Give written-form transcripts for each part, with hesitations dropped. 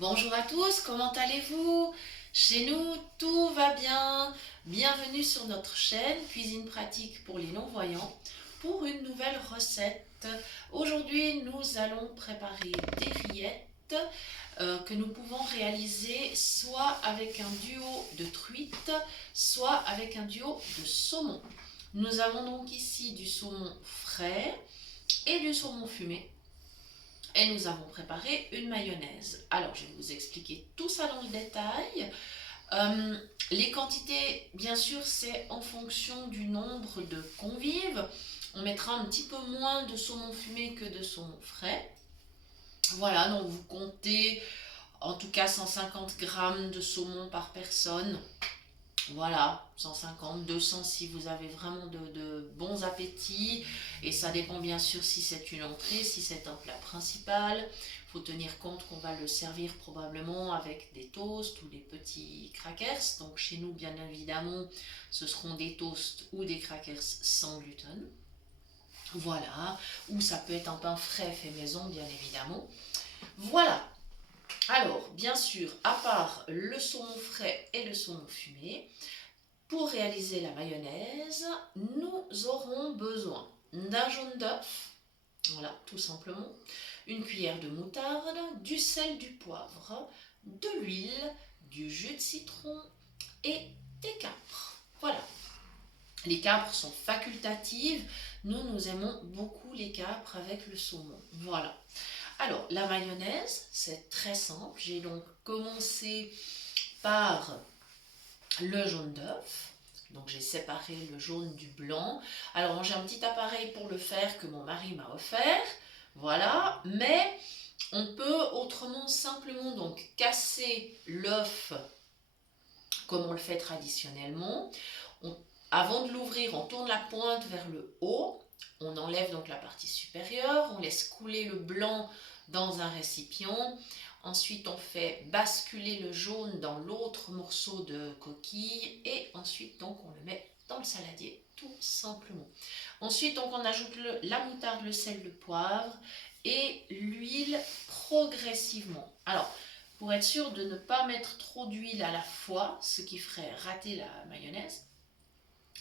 Bonjour à tous, comment allez-vous? Chez nous, tout va bien. Bienvenue sur notre chaîne Cuisine pratique pour les non-voyants pour une nouvelle recette. Aujourd'hui, nous allons préparer des rillettes que nous pouvons réaliser soit avec un duo de truite, soit avec un duo de saumon. Nous avons donc ici du saumon frais et du saumon fumé. Et nous avons préparé une mayonnaise. Alors, je vais vous expliquer tout ça dans le détail. Euh, les quantités, bien sûr, c'est en fonction du nombre de convives. On mettra un petit peu moins de saumon fumé que de saumon frais. Voilà, donc vous comptez en tout cas 150 grammes de saumon par personne. Voilà, 150, 200 si vous avez vraiment de bons appétits. Et ça dépend bien sûr si c'est une entrée, si c'est un plat principal. Il faut tenir compte qu'on va le servir probablement avec des toasts ou des petits crackers. Donc chez nous, bien évidemment, ce seront des toasts ou des crackers sans gluten. Voilà, ou ça peut être un pain frais fait maison, bien évidemment. Voilà. Alors, bien sûr, à part le saumon frais et le saumon fumé, pour réaliser la mayonnaise, nous aurons besoin d'un jaune d'œuf, voilà, tout simplement, une cuillère de moutarde, du sel, du poivre, de l'huile, du jus de citron et des capres. Voilà, les capres sont facultatives. Nous aimons beaucoup les capres avec le saumon. Voilà. Alors, la mayonnaise, c'est très simple. J'ai donc commencé par le jaune d'œuf. Donc j'ai séparé le jaune du blanc. Alors j'ai un petit appareil pour le faire que mon mari m'a offert. Voilà, mais on peut autrement simplement donc casser l'œuf comme on le fait traditionnellement. On- Avant de l'ouvrir, on tourne la pointe vers le haut. On enlève donc la partie supérieure. On laisse couler le blanc dans un récipient. Ensuite, on fait basculer le jaune dans l'autre morceau de coquille. Et ensuite, donc, on le met dans le saladier, tout simplement. Ensuite, donc, on ajoute la moutarde, le sel, le poivre et l'huile progressivement. Alors, pour être sûr de ne pas mettre trop d'huile à la fois, ce qui ferait rater la mayonnaise,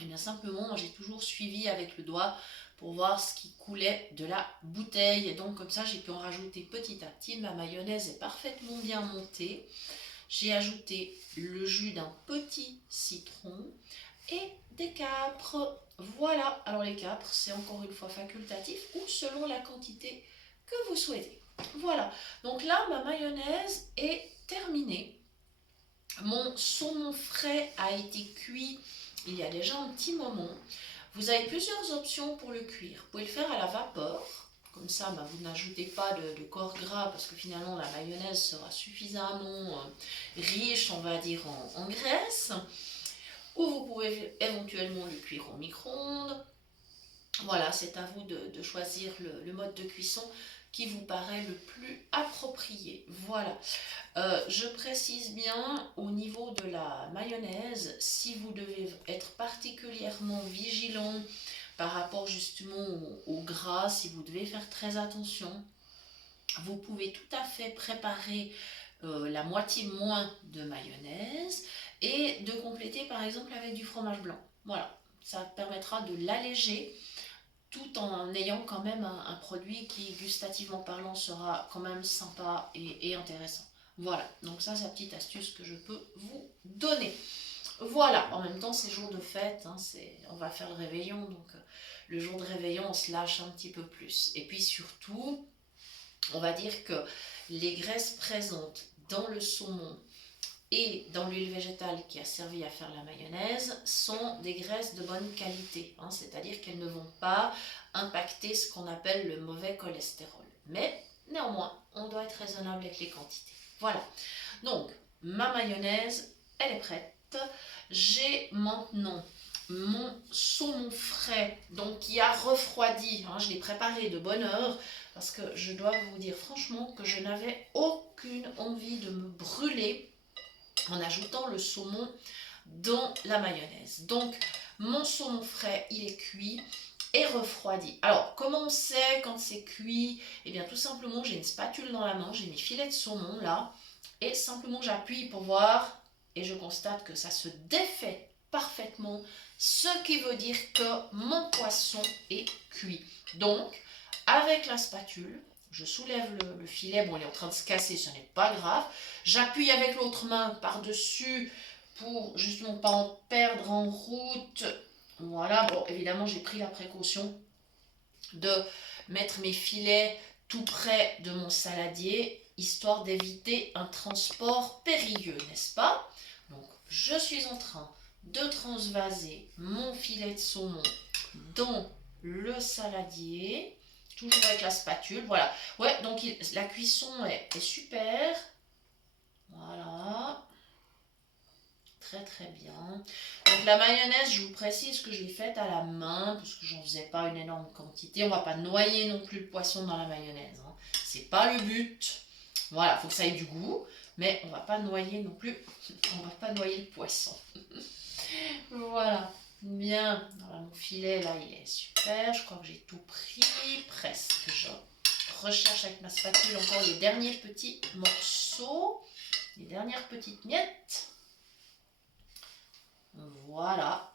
et bien simplement, moi j'ai toujours suivi avec le doigt pour voir ce qui coulait de la bouteille. Et donc comme ça, j'ai pu en rajouter petit à petit. Ma mayonnaise est parfaitement bien montée. J'ai ajouté le jus d'un petit citron et des capres. Voilà, alors les capres, c'est encore une fois facultatif ou selon la quantité que vous souhaitez. Voilà, donc là, ma mayonnaise est terminée. Mon saumon frais a été cuit il y a déjà un petit moment. Vous avez plusieurs options pour le cuire. Vous pouvez le faire à la vapeur. Comme ça, vous n'ajoutez pas de corps gras parce que finalement la mayonnaise sera suffisamment riche, on va dire, en graisse. Ou vous pouvez éventuellement le cuire au micro-ondes. Voilà, c'est à vous de choisir le mode de cuisson qui vous paraît le plus approprié. Voilà. Je précise bien au niveau de la mayonnaise, si vous devez être particulièrement vigilant par rapport justement au gras, si vous devez faire très attention, vous pouvez tout à fait préparer la moitié moins de mayonnaise et de compléter par exemple avec du fromage blanc. Voilà, ça permettra de l'alléger tout en ayant quand même un produit qui, gustativement parlant, sera quand même sympa et intéressant. Voilà, donc ça c'est la petite astuce que je peux vous donner. Voilà, en même temps c'est jour de fête, hein, on va faire le réveillon, donc le jour de réveillon on se lâche un petit peu plus. Et puis surtout, on va dire que les graisses présentes dans le saumon et dans l'huile végétale qui a servi à faire la mayonnaise sont des graisses de bonne qualité, hein, c'est-à-dire qu'elles ne vont pas impacter ce qu'on appelle le mauvais cholestérol. Mais néanmoins, on doit être raisonnable avec les quantités. Voilà, donc ma mayonnaise, elle est prête. J'ai maintenant mon saumon frais, donc qui a refroidi, hein, je l'ai préparé de bonne heure, parce que je dois vous dire franchement que je n'avais aucune envie de me brûler en ajoutant le saumon dans la mayonnaise. Donc mon saumon frais, il est cuit et refroidi. Alors comment on sait quand c'est cuit? Eh bien tout simplement, j'ai une spatule dans la main, j'ai mes filets de saumon là, et simplement j'appuie pour voir et je constate que ça se défait parfaitement, ce qui veut dire que mon poisson est cuit. Donc, avec la spatule, je soulève le filet, bon il est en train de se casser, ce n'est pas grave. J'appuie avec l'autre main par-dessus pour justement pas en perdre en route. Voilà, bon évidemment j'ai pris la précaution de mettre mes filets tout près de mon saladier, histoire d'éviter un transport périlleux, n'est-ce pas? Donc je suis en train de transvaser mon filet de saumon dans le saladier, toujours avec la spatule, voilà. Ouais, donc la cuisson est super, voilà. Très très bien. Donc la mayonnaise, je vous précise que je l'ai faite à la main parce que j'en faisais pas une énorme quantité. On va pas noyer non plus le poisson dans la mayonnaise, hein. C'est pas le but. Voilà, il faut que ça ait du goût, mais on va pas noyer non plus. On va pas noyer le poisson. Voilà, bien. Voilà, mon filet là, il est super. Je crois que j'ai tout pris, presque. Je recherche avec ma spatule encore les derniers petits morceaux, les dernières petites miettes. Voilà.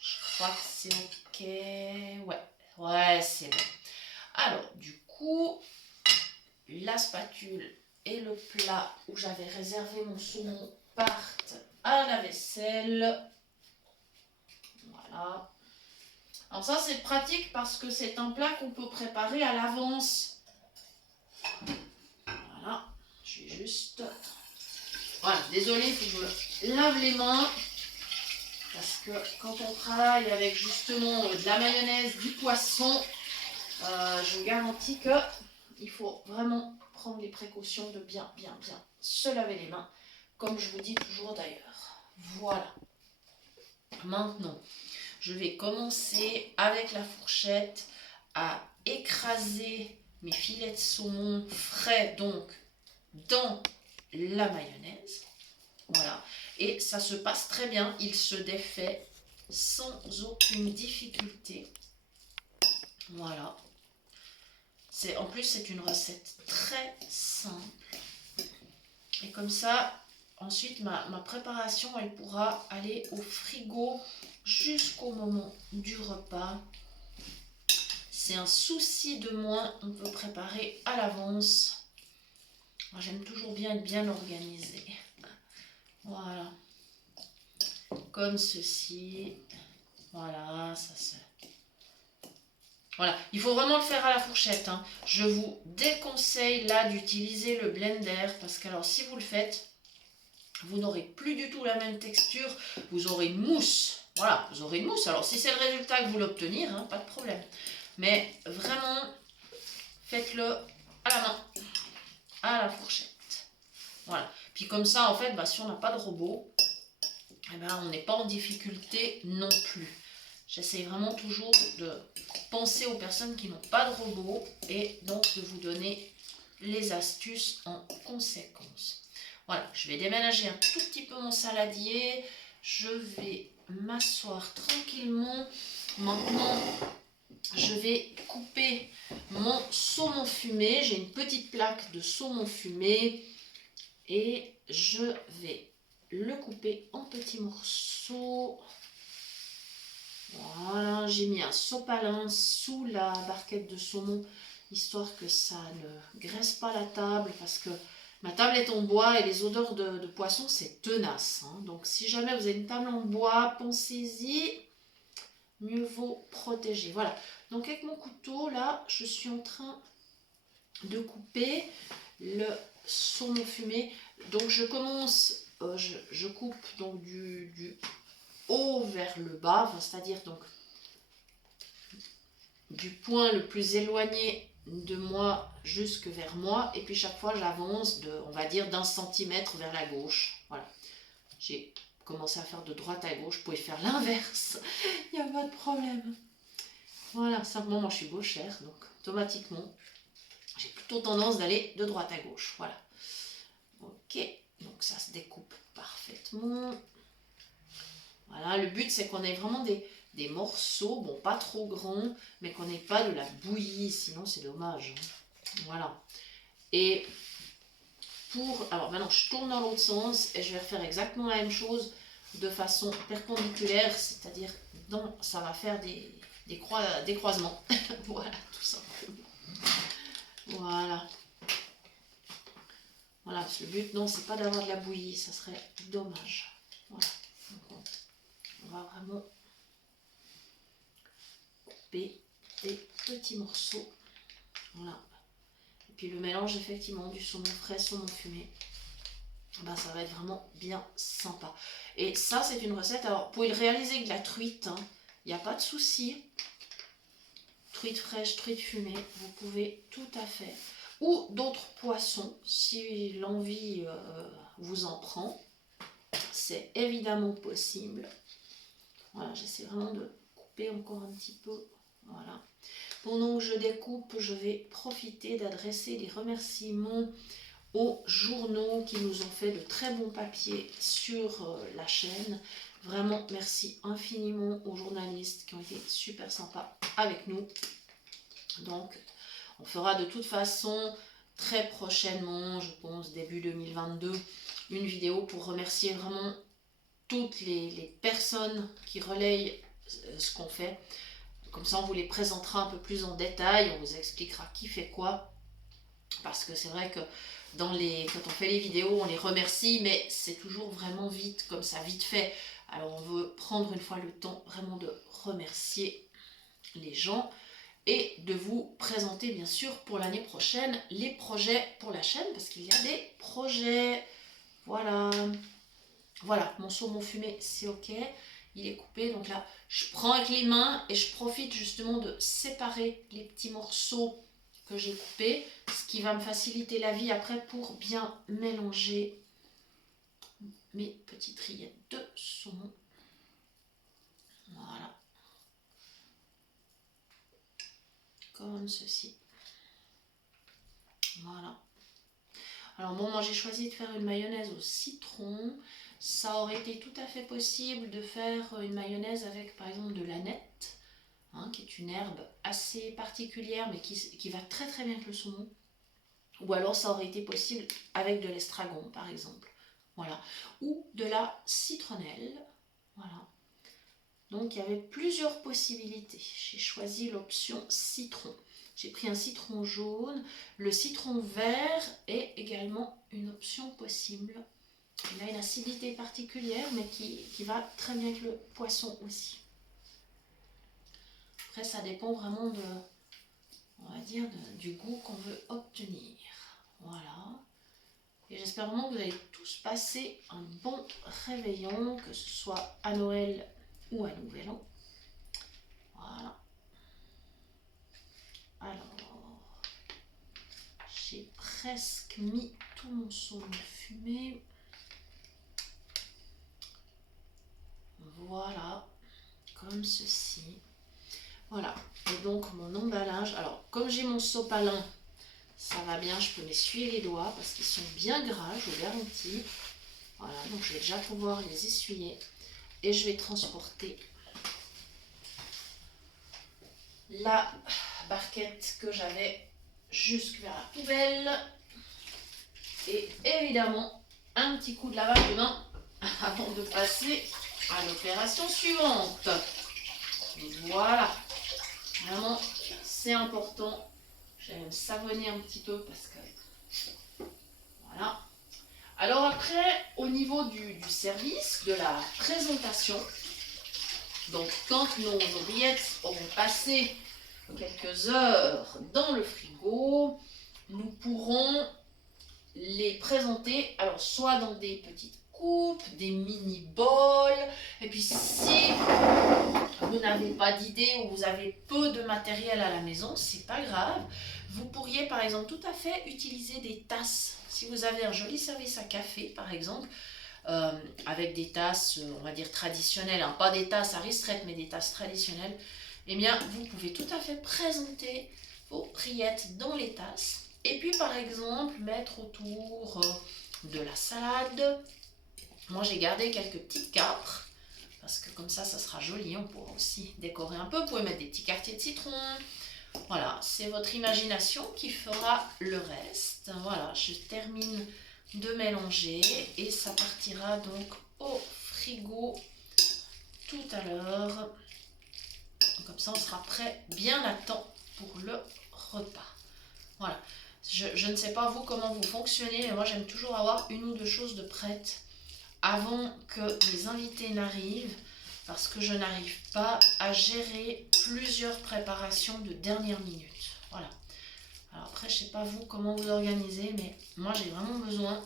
Je crois que c'est ok. Ouais, c'est bon. Alors, du coup, la spatule et le plat où j'avais réservé mon saumon partent à la vaisselle. Voilà. Alors ça, c'est pratique parce que c'est un plat qu'on peut préparer à l'avance. Voilà. Je vais juste... Voilà, désolée, il faut que je lave les mains. Parce que quand on travaille avec justement de la mayonnaise, du poisson, je vous garantis qu'il faut vraiment prendre les précautions de bien se laver les mains, comme je vous dis toujours d'ailleurs. Voilà. Maintenant, je vais commencer avec la fourchette à écraser mes filets de saumon frais, donc dans la mayonnaise. Voilà. Et ça se passe très bien, il se défait sans aucune difficulté. Voilà. En plus, c'est une recette très simple. Et comme ça, ensuite, ma préparation, elle pourra aller au frigo jusqu'au moment du repas. C'est un souci de moins, on peut préparer à l'avance. J'aime toujours bien être bien organisée. Voilà. Comme ceci. Voilà, ça se... Voilà, il faut vraiment le faire à la fourchette, hein. Je vous déconseille là d'utiliser le blender parce que alors si vous le faites, vous n'aurez plus du tout la même texture, vous aurez une mousse. Voilà, vous aurez une mousse. Alors si c'est le résultat que vous l'obtenir, hein, pas de problème. Mais vraiment, faites-le à la main, à la fourchette. Voilà. Puis comme ça, en fait, si on n'a pas de robot, eh ben, on n'est pas en difficulté non plus. J'essaie vraiment toujours de penser aux personnes qui n'ont pas de robot et donc de vous donner les astuces en conséquence. Voilà, je vais déménager un tout petit peu mon saladier. Je vais m'asseoir tranquillement. Maintenant, je vais couper mon saumon fumé. J'ai une petite plaque de saumon fumé et je vais le couper en petits morceaux. Voilà, j'ai mis un sopalin sous la barquette de saumon, histoire que ça ne graisse pas la table, parce que ma table est en bois et les odeurs de poisson, c'est tenace, hein. Donc si jamais vous avez une table en bois, pensez-y, mieux vaut protéger. Voilà, donc avec mon couteau, là, je suis en train de couper le saumon fumé. Donc je commence, je coupe donc du haut vers le bas, c'est-à-dire donc du point le plus éloigné de moi jusque vers moi, et puis chaque fois j'avance on va dire d'1 centimètre vers la gauche. Voilà, j'ai commencé à faire de droite à gauche, vous pouvez faire l'inverse, il n'y a pas de problème. Voilà, simplement moi je suis gauchère, donc automatiquement j'ai plutôt tendance d'aller de droite à gauche. Voilà, ok, donc ça se découpe parfaitement. Voilà, le but c'est qu'on ait vraiment des morceaux, bon pas trop grands, mais qu'on n'ait pas de la bouillie, sinon c'est dommage. Voilà. Et Alors maintenant, je tourne dans l'autre sens et je vais refaire exactement la même chose de façon perpendiculaire, c'est-à-dire ça va faire des croisements. Voilà, tout simplement. Voilà. Voilà, parce que le but, non, c'est pas d'avoir de la bouillie, ça serait dommage. Voilà. Donc, on va vraiment couper des petits morceaux. Voilà. Et puis le mélange, effectivement, du saumon frais, saumon fumé, ben, ça va être vraiment bien sympa. Et ça, c'est une recette. Alors, vous pouvez le réaliser avec de la truite, hein. Il n'y a pas de souci. Truite fraîche, truite fumée, vous pouvez tout à fait. Ou d'autres poissons, si l'envie vous en prend. C'est évidemment possible. Voilà, j'essaie vraiment de couper encore un petit peu. Voilà. Pendant que je découpe, je vais profiter d'adresser des remerciements aux journaux qui nous ont fait de très bons papiers sur la chaîne. Vraiment, merci infiniment aux journalistes qui ont été super sympas avec nous. Donc, on fera de toute façon très prochainement, je pense début 2022, une vidéo pour remercier vraiment toutes les personnes qui relayent ce qu'on fait. Comme ça, on vous les présentera un peu plus en détail, on vous expliquera qui fait quoi. Parce que c'est vrai que quand on fait les vidéos, on les remercie, mais c'est toujours vraiment vite, comme ça, vite fait. Alors on veut prendre une fois le temps vraiment de remercier les gens et de vous présenter bien sûr pour l'année prochaine les projets pour la chaîne, parce qu'il y a des projets. Voilà. Voilà, mon saumon fumé, c'est ok. Il est coupé, donc là, je prends avec les mains et je profite justement de séparer les petits morceaux que j'ai coupés, ce qui va me faciliter la vie après pour bien mélanger mes petites rillettes de saumon. Voilà. Comme ceci. Voilà. Alors bon, moi j'ai choisi de faire une mayonnaise au citron. Ça aurait été tout à fait possible de faire une mayonnaise avec par exemple de l'aneth, hein, qui est une herbe assez particulière mais qui va très très bien avec le saumon. Ou alors ça aurait été possible avec de l'estragon par exemple. Voilà. Ou de la citronnelle. Voilà. Donc il y avait plusieurs possibilités. J'ai choisi l'option citron. J'ai pris un citron jaune. Le citron vert est également une option possible. Il a une acidité particulière, mais qui va très bien avec le poisson aussi. Après, ça dépend vraiment on va dire, du goût qu'on veut obtenir. Voilà. Et j'espère vraiment que vous allez tous passer un bon réveillon, que ce soit à Noël ou à Nouvel An. Voilà. Alors, j'ai presque mis tout mon saumon fumé. Voilà, comme ceci. Voilà, et donc mon emballage. Alors, comme j'ai mon sopalin, ça va bien, je peux m'essuyer les doigts parce qu'ils sont bien gras, je vous garantis. Voilà, donc je vais déjà pouvoir les essuyer. Et je vais transporter la barquette que j'avais jusque vers la poubelle. Et évidemment, un petit coup de lavage de main avant de passer à l'opération suivante. Voilà, vraiment, c'est important. Je vais même savonner un petit peu parce que... Voilà. Alors après, au niveau du service, de la présentation, donc quand nos rillettes auront passé quelques heures dans le frigo, nous pourrons les présenter, alors soit dans des petites coupes, des mini bols, et puis si vous n'avez pas d'idée ou vous avez peu de matériel à la maison, c'est pas grave, vous pourriez par exemple tout à fait utiliser des tasses. Si vous avez un joli service à café par exemple, avec des tasses, on va dire traditionnelles, hein, pas des tasses à ristrette, mais des tasses traditionnelles, eh bien vous pouvez tout à fait présenter vos rillettes dans les tasses. Et puis par exemple mettre autour de la salade. Moi j'ai gardé quelques petites capres parce que comme ça sera joli. On pourra aussi décorer un peu. Vous pouvez mettre des petits quartiers de citron. Voilà, c'est votre imagination qui fera le reste. Voilà, je termine de mélanger et ça partira donc au frigo tout à l'heure. Comme ça, on sera prêt bien à temps pour le repas. Voilà. Je ne sais pas vous comment vous fonctionnez, mais moi j'aime toujours avoir une ou deux choses de prêtes avant que les invités n'arrivent, parce que je n'arrive pas à gérer plusieurs préparations de dernière minute. Voilà. Alors après, je ne sais pas vous comment vous organisez, mais moi j'ai vraiment besoin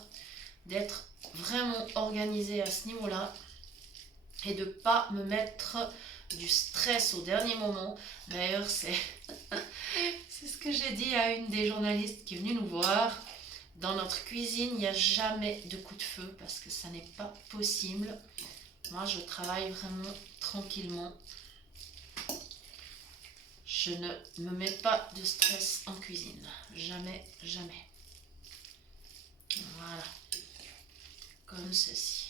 d'être vraiment organisée à ce niveau-là et de ne pas me mettre du stress au dernier moment. D'ailleurs, c'est ce que j'ai dit à une des journalistes qui est venue nous voir. Dans notre cuisine, il n'y a jamais de coup de feu parce que ça n'est pas possible. Moi, je travaille vraiment tranquillement. Je ne me mets pas de stress en cuisine. Jamais, jamais. Voilà. Comme ceci.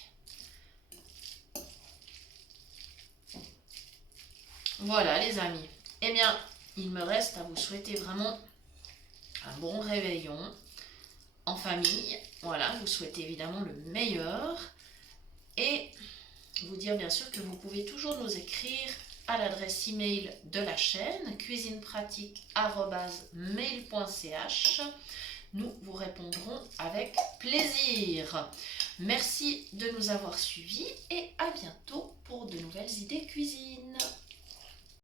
Voilà les amis. Eh bien, il me reste à vous souhaiter vraiment un bon réveillon en famille. Voilà, vous souhaitez évidemment le meilleur. Et vous dire bien sûr que vous pouvez toujours nous écrire à l'adresse email de la chaîne cuisinepratique@mail.ch. Nous vous répondrons avec plaisir. Merci de nous avoir suivis et à bientôt pour de nouvelles idées cuisine.